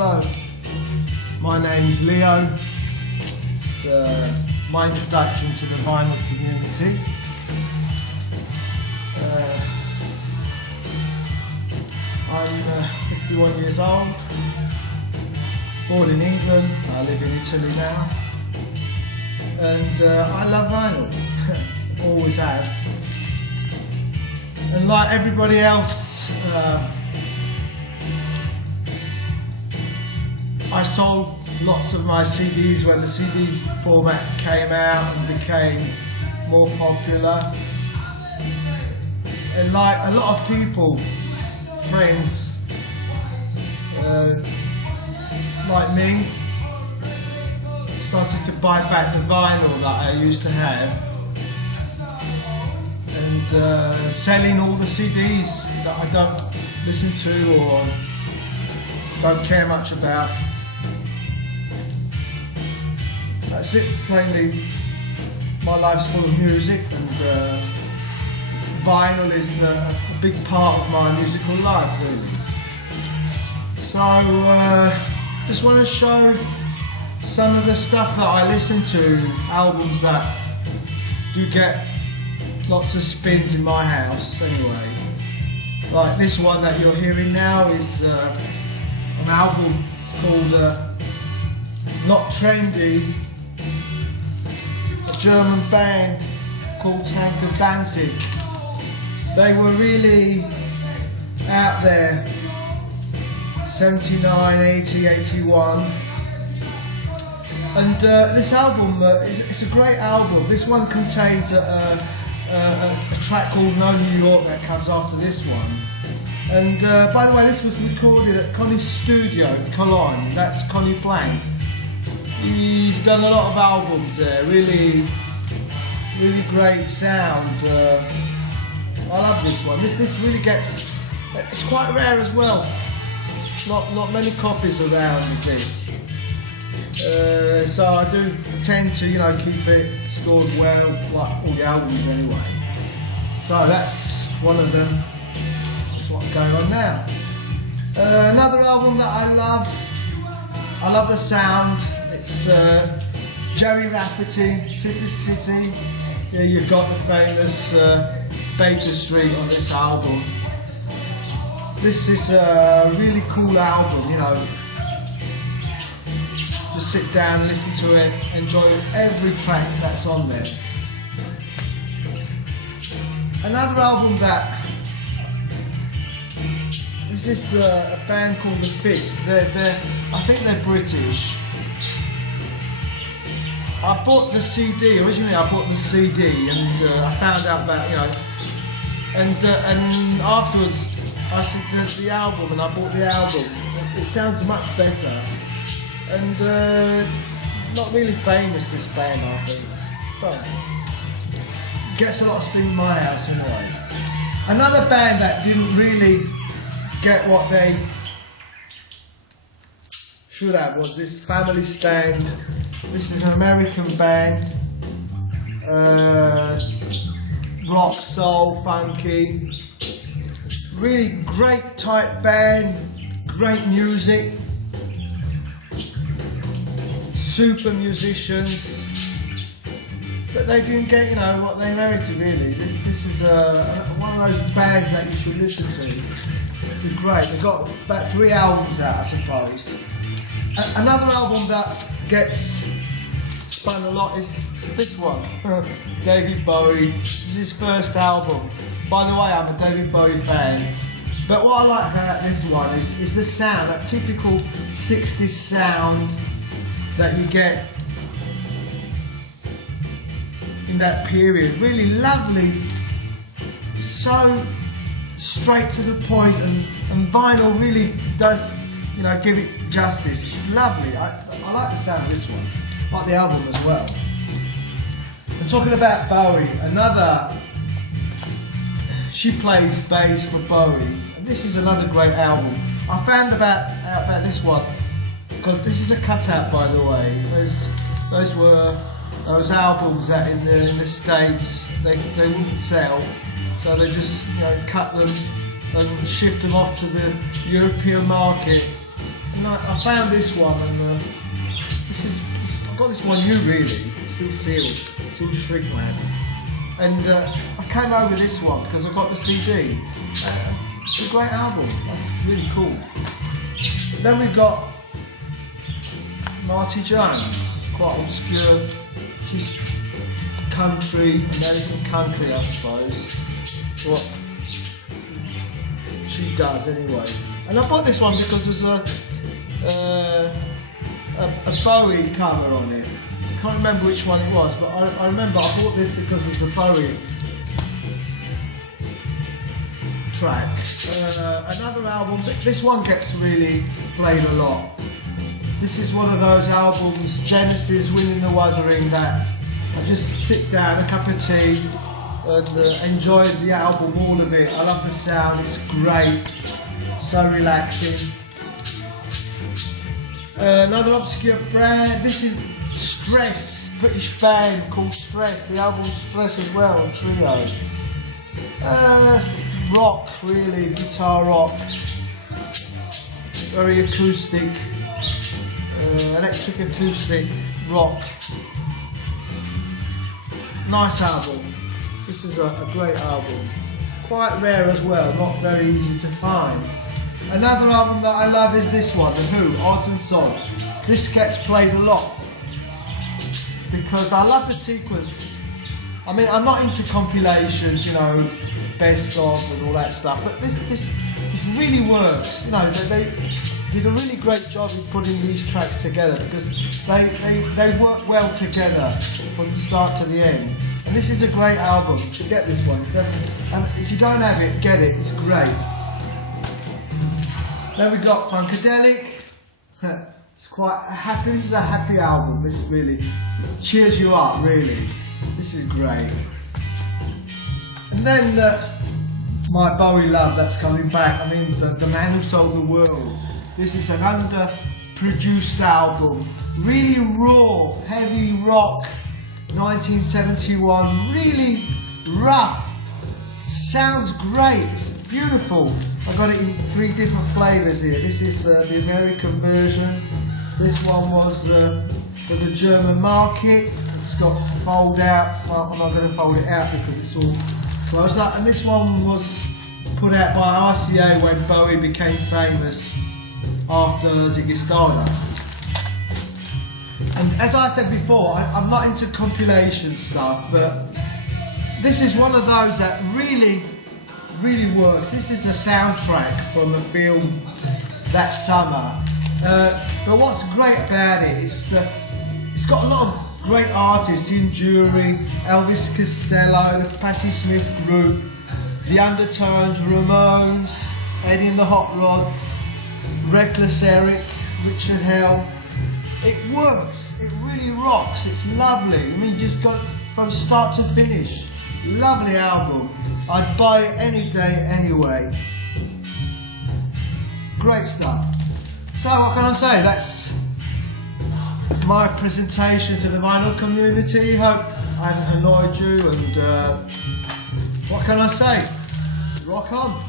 Hello, my name's Leo. It's my introduction to the vinyl community. I'm 51 years old, born in England. I live in Italy now, and I love vinyl. Always have. And like everybody else, I sold lots of my CDs when the CD format came out and became more popular. And like a lot of people, friends like me, started to buy back the vinyl that I used to have, and selling all the CDs that I don't listen to or don't care much about. That's it, plainly. My life's full of music, and vinyl is a big part of my musical life, really. So, just want to show some of the stuff that I listen to, albums that do get lots of spins in my house, anyway. Like this one that you're hearing now is an album called Not Trendy, a German band called Tanker Danzig. They were really out there, 79, 80, 81. And this album, it's a great album. This one contains a track called No New York that comes after this one. And by the way, this was recorded at Connie's studio in Cologne. That's Connie Plank. He's done a lot of albums there, really great sound. I love this one. This really gets, it's quite rare as well. Not many copies around of this. So I do tend to, keep it stored well, like all the albums anyway. So that's one of them. That's what's going on now. Another album that I love the sound. It's Gerry Rafferty, City City. Yeah, you've got the famous Baker Street on this album. This is a really cool album, Just sit down, listen to it, enjoy every track that's on there. Another album that is this a band called The Fix. I think they're British. I bought the CD, originally I bought the CD, and I found out about, and afterwards I said there's the album, and I bought the album. It sounds much better, and not really famous, this band, I think, but gets a lot of spin in my house anyway. Another band that didn't really get what they should have was this Family Stand. This is an American band, rock, soul, funky, really great type band, great music, super musicians, but they didn't get, what they merited really. This is one of those bands that you should listen to. It's great. They've got about 3 albums out, I suppose. Another album that gets spun a lot is this one, David Bowie. This is his first album. By the way, I'm a David Bowie fan. But what I like about this one is the sound, that typical 60s sound that you get in that period. Really lovely, so straight to the point, and vinyl really does, give it justice. It's lovely. I like the sound of this one. I like the album as well. And talking about Bowie, she plays bass for Bowie. And this is another great album. I found out about this one because this is a cutout, by the way. Those were those albums that in the States they wouldn't sell, so they just cut them and shift them off to the European market no, I found this one, and I got this one new really, still sealed, still shrink wrap. And I came over this one because I got the CD. It's a great album, that's really cool. But then we've got Marty Jones, quite obscure. She's country, American country I suppose. What she does anyway. And I bought this one because there's a Bowie cover on it. I can't remember which one it was, but I remember I bought this because it's a Bowie track. Another album, this one gets really played a lot. This is one of those albums, Genesis, Winning the Wuthering, that I just sit down, a cup of tea, and enjoy the album, all of it. I love the sound, it's great, so relaxing. Another obscure brand, this is Stress, British band called Stress, the album Stress as well, on Trio. Rock, really, guitar rock, very acoustic, electric acoustic rock. Nice album, this is a great album, quite rare as well, not very easy to find. Another album that I love is this one, The Who, Odds and Sods. This gets played a lot because I love the sequence. I mean, I'm not into compilations, you know, best of and all that stuff, but this really works. You know, they did a really great job in putting these tracks together because they work well together from the start to the end. And this is a great album. To get this one, and if you don't have it, get it. It's great. Then we got Funkadelic. It's quite happy. This is a happy album. This really cheers you up. Really, this is great. And then my Bowie love that's coming back. I mean, the Man Who Sold the World. This is an underproduced album. Really raw, heavy rock. 1971. Really rough. Sounds great. It's beautiful. I got it in 3 different flavours here. This is the American version. This one was for the German market. It's got fold outs. I'm not going to fold it out because it's all closed up. And this one was put out by RCA when Bowie became famous after Ziggy Stardust. And as I said before, I'm not into compilation stuff, but this is one of those that really works. This is a soundtrack from a film that summer. But what's great about it is that it's got a lot of great artists in jury, Elvis Costello, the Patti Smith Group, the Undertones, Ramones, Eddie and the Hot Rods, Reckless Eric, Richard Hell. It works, it really rocks, it's lovely. I mean, you just got from start to finish. Lovely album. I'd buy it any day, anyway. Great stuff. So what can I say? That's my presentation to the vinyl community. Hope I annoyed you, and what can I say? Rock on.